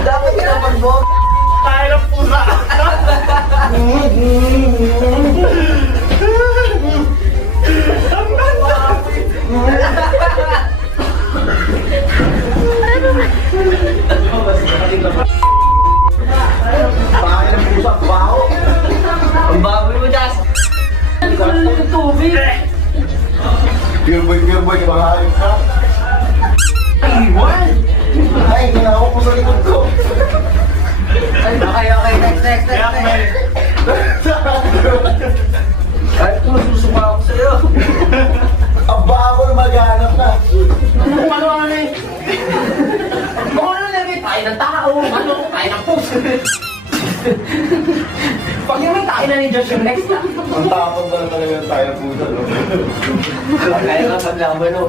Dapat ka naman mo. Tayo ng pusa. Bakit ang pusa? Baho. Ang baboy mo, Jas. Pure boy, pangalim ka. Iwan. Ay, ginawa ko sa likod ko. Okay. Next. Kahit kung susuka ako sa'yo. Ang baho na maghanap na. Kung ano eh. Kung ano lagay, tayo ng tao. Ano, tayo ng puso. Pag yung tayo na ni Josh yung next na. Ang tapon ba na talaga tayo pusa, no? Kaya nga paglaban, no?